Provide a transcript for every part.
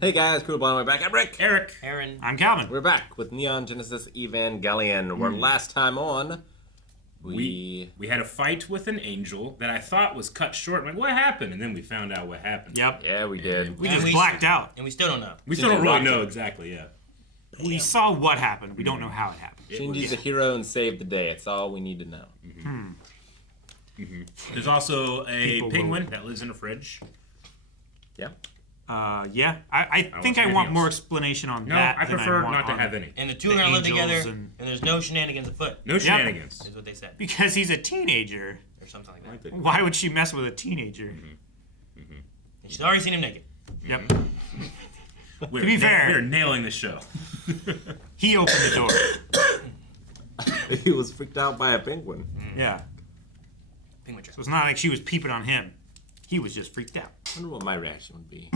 Hey guys, cool blonde, we're back. I'm Rick. Eric. Aaron. I'm Calvin. We're back with Neon Genesis Evangelion. Where last time on, We had a fight with an angel that I thought was cut short. I'm like, what happened? And then we found out what happened. Yep. Yeah, we did. We just blacked out. And we still don't know. We still don't really know exactly, yeah. We saw what happened. We don't know how it happened. Shinji's a hero and saved the day. It's all we need to know. There's also a People penguin will- that lives in a fridge. Yeah. Yeah. I think I anything want more else. explanation on No, that. I than prefer want not to on- have any. And the two The are gonna live angels together, and- and there's no shenanigans afoot. No shenanigans. Is what they said, Because he's a teenager. or something like I like that. that. Why would she mess with a teenager? And she's already seen him naked. Yep. We're To be fair- we're nailing the show. He opened the door. He was freaked out by a penguin. Yeah. Penguin trap. So it's not like she was peeping on him. He was just freaked out. I wonder what my reaction would be.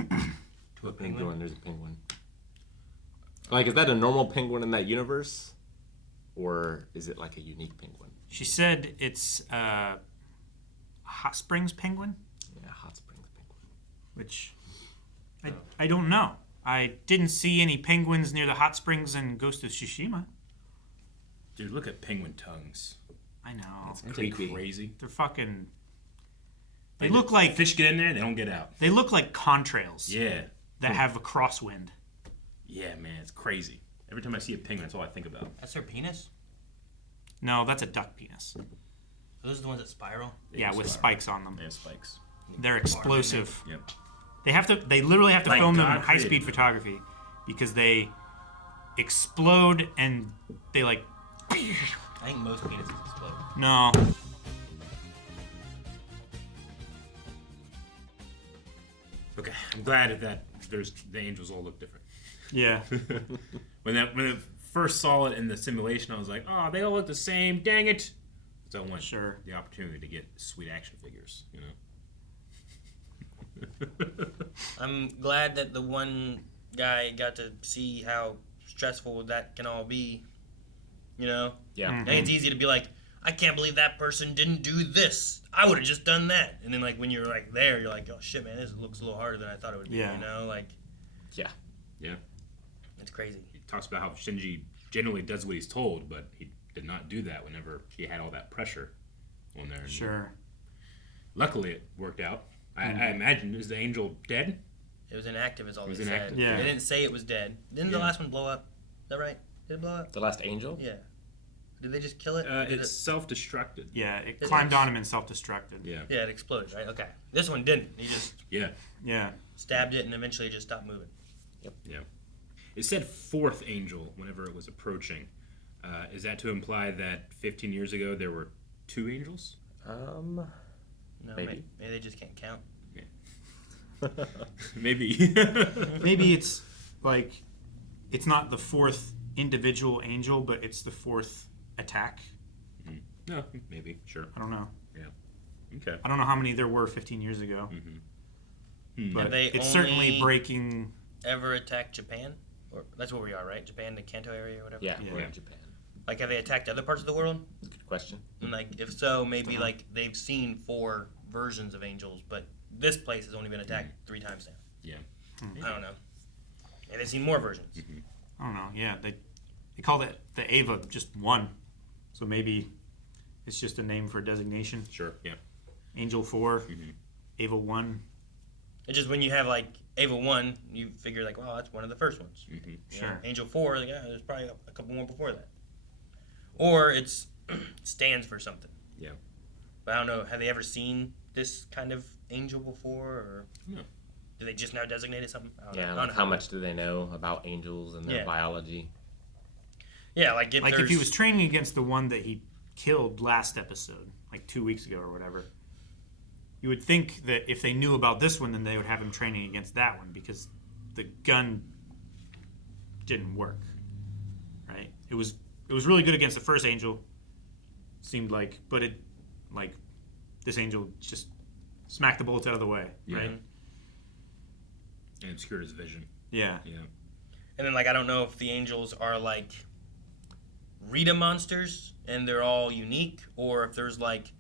To a penguin. When there's a penguin. Like, is that a normal penguin in that universe? Or is it like a unique penguin? She said it's a hot springs penguin, Yeah, hot springs penguin. which I don't know. I didn't see any penguins near the hot springs in Ghost of Tsushima. Dude, look at penguin tongues. I know. Aren't they creepy. crazy? They're fucking. They look like Fish get in there, they don't get out. they look like contrails Yeah. that have a crosswind. Yeah, man, it's crazy. Every time I see a penguin, that's all I think about. That's her penis? No, that's a duck penis. Those are the ones that spiral? Yeah, with spiral. spikes on them. They have spikes. They're explosive. Yep. They literally have to Like film them God in high-speed created them. photography because they explode and they like. I think most penises explode. No. Okay, I'm glad that there's the angels all look different. Yeah. When I first saw it in the simulation, I was like, "Oh, they all look the same. Dang it!" So I want Sure. the opportunity to get sweet action figures. You know. I'm glad that the one guy got to see how stressful that can all be. You know? Yeah. I think it's easy to be like, I can't believe that person didn't do this. I would have just done that. And then, like, when you're, like, there, you're like, oh, shit, man, this looks a little harder than I thought it would be, Yeah. you know? Like, Yeah. Yeah. it's crazy. He talks about how Shinji generally does what he's told, but he did not do that whenever he had all that pressure on there. And Sure. luckily, it worked out. I imagine, is the angel dead? It was inactive, is all It was they said. inactive. Yeah. They didn't say it was dead. Didn't the Yeah. last one blow up? Is that right? Did it blow up? The last angel? Yeah. Did they just kill it? Did It's self-destructed. Yeah, it It climbed is. on him and self-destructed. Yeah. Yeah, it exploded, right? Okay. This one didn't. He just Yeah. Yeah. stabbed it and eventually it just stopped moving. Yeah. It said fourth angel whenever it was approaching. Is that to imply that 15 years ago there were two angels? No, Maybe. maybe they just can't count. Maybe. Maybe it's like it's not the fourth individual angel, but it's the fourth attack. No, maybe. Sure. I don't know. Yeah. Okay. I don't know how many there were 15 years ago. But Have they it's certainly only- breaking. Ever attacked Japan? Or that's where we are, right? Japan, the Kanto area or whatever? Yeah, Yeah. we're in Japan. Like, have they attacked other parts of the world? Good question. And, like, if so, maybe, like, they've seen 4 versions of angels, but this place has only been attacked 3 times now. Yeah. I don't know. And they've seen more versions. I don't know. Yeah, they called it the Eva just one, so maybe it's just a name for a designation. Sure. Yeah. Angel 4, Eva 1. It's just when you have, like, Ava 1, you figure, like, well, that's one of the first ones. You know, Sure. Angel 4, like, yeah, there's probably a couple more before that. Or it's stands for something. Yeah. But I don't know, have they ever seen this kind of angel before? Or No. do they just now designate it something? I don't know. I Yeah, don't like know how much do they know about angels and their Yeah. biology? Yeah, like if Like there's... if he was training against the one that he killed last episode, like 2 weeks ago or whatever, you would think that if they knew about this one, then they would have him training against that one because the gun didn't work, right? It was really good against the first angel, seemed like, but it, like, this angel just smacked the bullets out of the way, right? And obscured his vision. Yeah. Yeah. And then, like, I don't know if the angels are, like, Rita monsters and they're all unique, or if there's, like,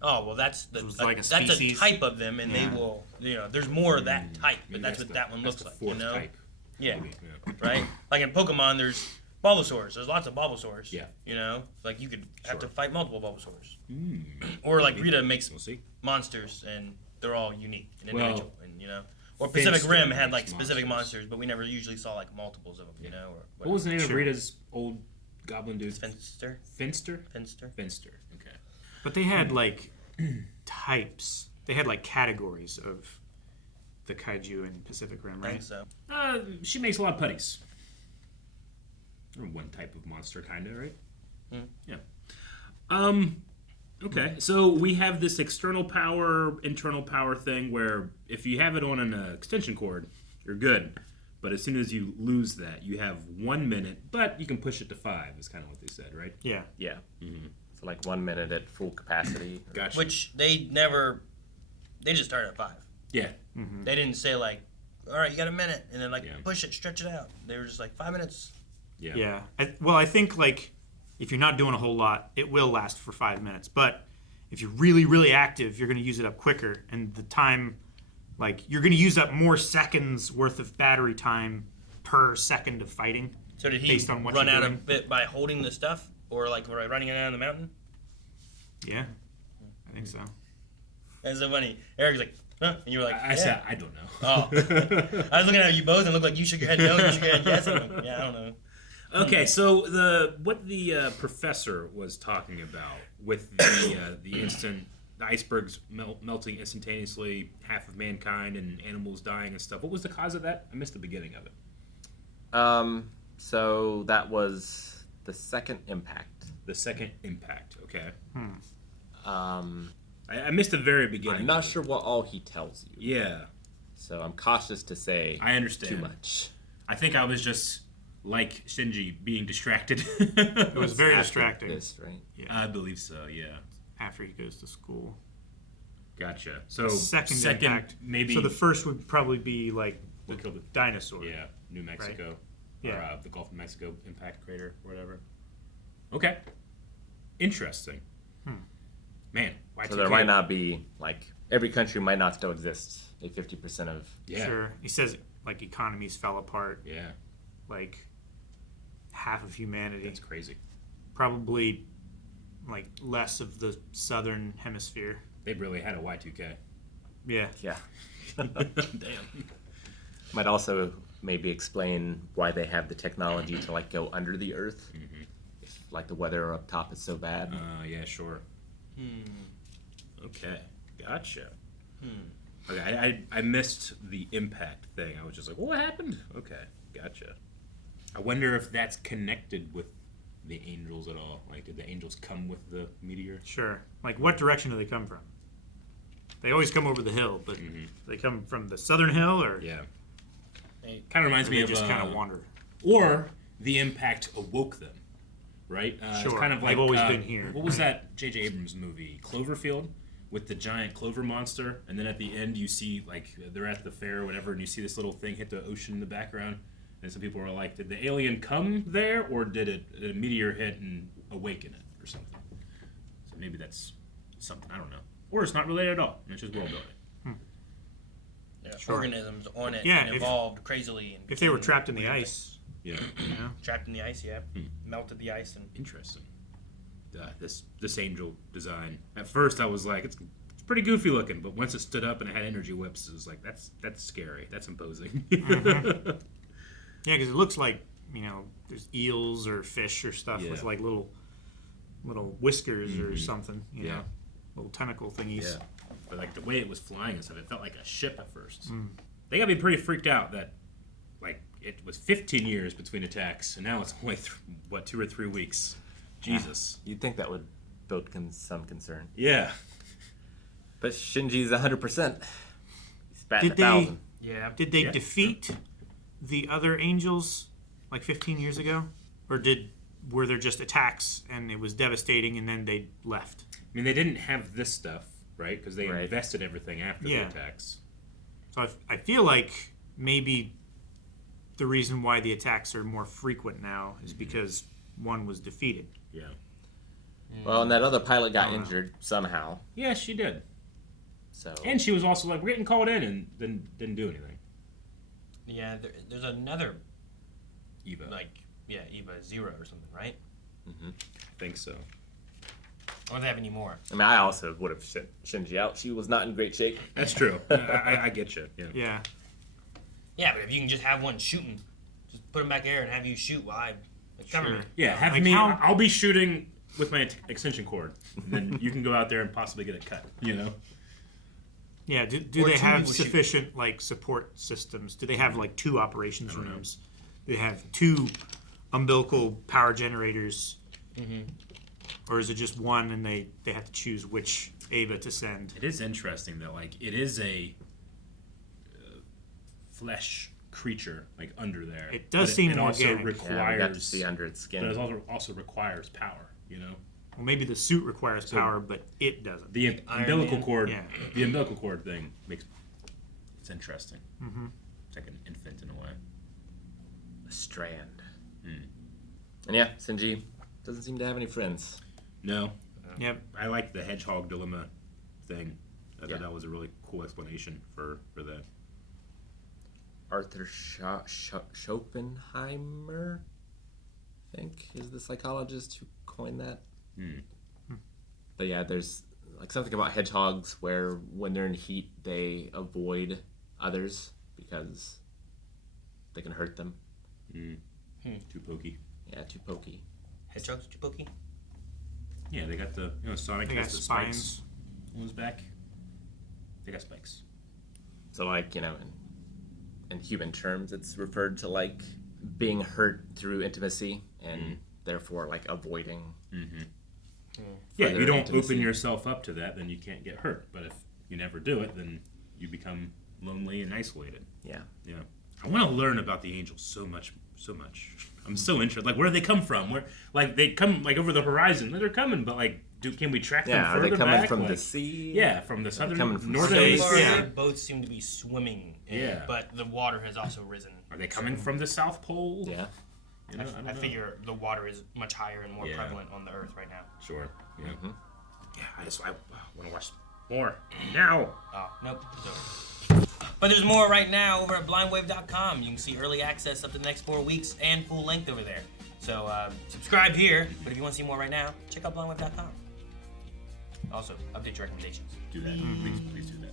oh, well, that's the It was like a that's a species. type of them, and Yeah. they will, you know, there's more of that type, Maybe but that's what that one that's looks the like, you fourth know? type. Yeah. Maybe, yeah. Right? Like in Pokemon, there's Bulbasaurs. There's lots of Bulbasaurs. Yeah. You know? Like you could have to Sure. fight multiple Bulbasaurs. Mm. Or like Rita makes We'll see. monsters and they're all unique and Well, individual. And, you know? Or Pacific Finster Rim had makes like specific monsters. monsters, but we never usually saw like multiples of them, you know? Or What was the name Sure. of Rita's old goblin dude? Finster? Finster? Finster? Finster. Okay. But they had like types. They had like categories of the kaiju in Pacific Rim, I right? think so. She makes a lot of putties. Or one type of monster, kind of, right? Mm. Yeah. Okay, so we have this external power, internal power thing where if you have it on an extension cord, you're good. But as soon as you lose that, you have 1 minute, but you can push it to 5, is kind of what they said, right? Yeah. Yeah. So like 1 minute at full capacity. Gotcha. Which they just started at 5. Yeah. They didn't say like, all right, you got a minute, and then like Yeah. push it, stretch it out. They were just like 5 minutes. Yeah. Yeah. I think like if you're not doing a whole lot, it will last for 5 minutes. But if you're really, really active, you're going to use it up quicker, and the time, like you're going to use up more seconds worth of battery time per second of fighting. So did he Based on what run you're out doing? of it by holding the stuff, or like running it down the mountain? Yeah, I think so. That's so funny. Eric's like, huh? And you were like, I yeah. said, I don't know. Oh. I was looking at you both and it looked like you shook your head no, and you shook your head yes. I'm like, yeah, I don't know. Okay, so what the professor was talking about with the icebergs melting instantaneously, half of mankind and animals dying and stuff. What was the cause of that? I missed the beginning of it. So that was the second impact. The second impact. Okay, Um, I missed the very beginning. I'm not of it. sure what all he tells you. Yeah, So I'm cautious to say I understand. too much. I think I was just like Shinji being distracted. It was very After distracting. This, right? I believe so. Yeah. After he goes to school. Gotcha. So Second impact. maybe. So the first would probably be like the What killed it? dinosaur. Yeah, New Mexico. Yeah. Or the Gulf of Mexico impact crater or whatever. Okay. Interesting. Man, Y2K. So there might not be, like, every country might not still exist. Like 50% of. Yeah. Sure. He says like economies fell apart. Yeah, Like half of humanity. that's crazy. Probably like less of the southern hemisphere. They really had a Y2K. Yeah. Yeah. Damn. Might also maybe explain why they have the technology to, like, go under the earth. If, like, the weather up top is so bad. Yeah, sure. Okay, gotcha. Okay, I missed the impact thing. I was just like, what happened? Okay, gotcha. I wonder if that's connected with the angels at all. Like, did the angels come with the meteor? Sure. Like what direction do they come from? They always come over the hill, but they come from the southern hill, or Yeah. Hey, Kind of reminds me they of just kind of wander. or the impact awoke them, right? It's Sure. kind of like They've always been here. What was that J.J. Abrams movie, Cloverfield, with the giant clover monster, and then at the end you see like they're at the fair or whatever, and you see this little thing hit the ocean in the background, and some people are like, did the alien come there, or did a meteor hit and awaken it, or something? So maybe that's something, I don't know, or it's not related at all. It's just world building. yeah, Sure. organisms on it Yeah, and if- evolved crazily. And If they were became trapped in the weird ice, Yeah, you know. trapped in the ice, yeah, melted the ice and interesting. This angel design. At first, I was like, it's pretty goofy looking, but once it stood up and it had energy whips, it was like, that's scary. That's imposing. Yeah, because it looks like, you know, there's eels or fish or stuff with Yeah. like little whiskers or something, you Yeah. know, little tentacle thingies. Yeah, but like the way it was flying and stuff, it felt like a ship at first. They got me pretty freaked out that like it was 15 years between attacks, and now it's only 2 or 3 weeks. Jesus. You'd think that would build some concern. Yeah. But Shinji's 100%. He's batting Did 1,000. yeah. Did they Yeah. defeat the other angels like 15 years ago, or were there just attacks and it was devastating and then they left? I mean, they didn't have this stuff, right? Because they Right. invested everything after Yeah. the attacks. So I feel like maybe the reason why the attacks are more frequent now is because one was defeated. Yeah. Well, and that other pilot got Oh, no. injured somehow. Yeah, she did. So And she was also like, we're getting called in, and then didn't do anything. Yeah, there's another Eva. Eva 0 or something, right? I think so. I don't have any more. I mean, I also would have sent Shinji out. She was not in great shape. That's true. I get you. Yeah. Yeah. Yeah, but if you can just have one shooting, just put him back there and have you shoot while I cover me. Yeah, have Like me. how- I'll be shooting with my extension cord. And then you can go out there and possibly get a cut. Yeah. Do Or they two have people shoot. sufficient like support systems? Do they have like 2 operations rooms? Do they have 2 umbilical power generators? Or is it just one and they have to choose which Eva to send? It is interesting that it is a flesh creature under there. It does But seem it also organic. requires. Yeah, we got to see under its But it skin. also requires power. Well, maybe the suit requires power, but it doesn't. The Iron umbilical Man. cord. Yeah. The umbilical cord thing it's interesting. It's like an infant in a way. A strand. And yeah, Shinji doesn't seem to have any friends. No, Yep. I like the hedgehog dilemma thing. I Yeah. thought that was a really cool explanation for that. Arthur Schopenheimer, I think, is the psychologist who coined that. But yeah, there's something about hedgehogs where when they're in heat, they avoid others because they can hurt them. Too pokey. Yeah, too pokey. Hedgehogs too pokey? Yeah, they got the Sonic They has got the spines. spikes on his back. They got spikes. So in human terms, it's referred to being hurt through intimacy and therefore avoiding. Yeah, if further you don't intimacy. open yourself up to that, then you can't get hurt. But if you never do it, then you become lonely and isolated. Yeah. Yeah, I want to learn about the angels so much. I'm so interested. Where do they come from? Where they come over the horizon? They're coming, but can we track them Yeah, are further they coming back? from the sea? Yeah, from the southern, coming from northern, space? So far, Yeah. they both seem to be swimming, Yeah. but the water has also risen. Are they coming from the South Pole? Yeah. You know, don't I know. figure the water is much higher and more Yeah. prevalent on the Earth right now. Sure. Yeah. Yeah. I want to watch more now. Oh, nope. It's over. But there's more right now over at blindwave.com. You can see early access up to the next 4 weeks and full length over there. So subscribe here, but if you want to see more right now, check out blindwave.com. Also, update your recommendations. Do that. Please do that.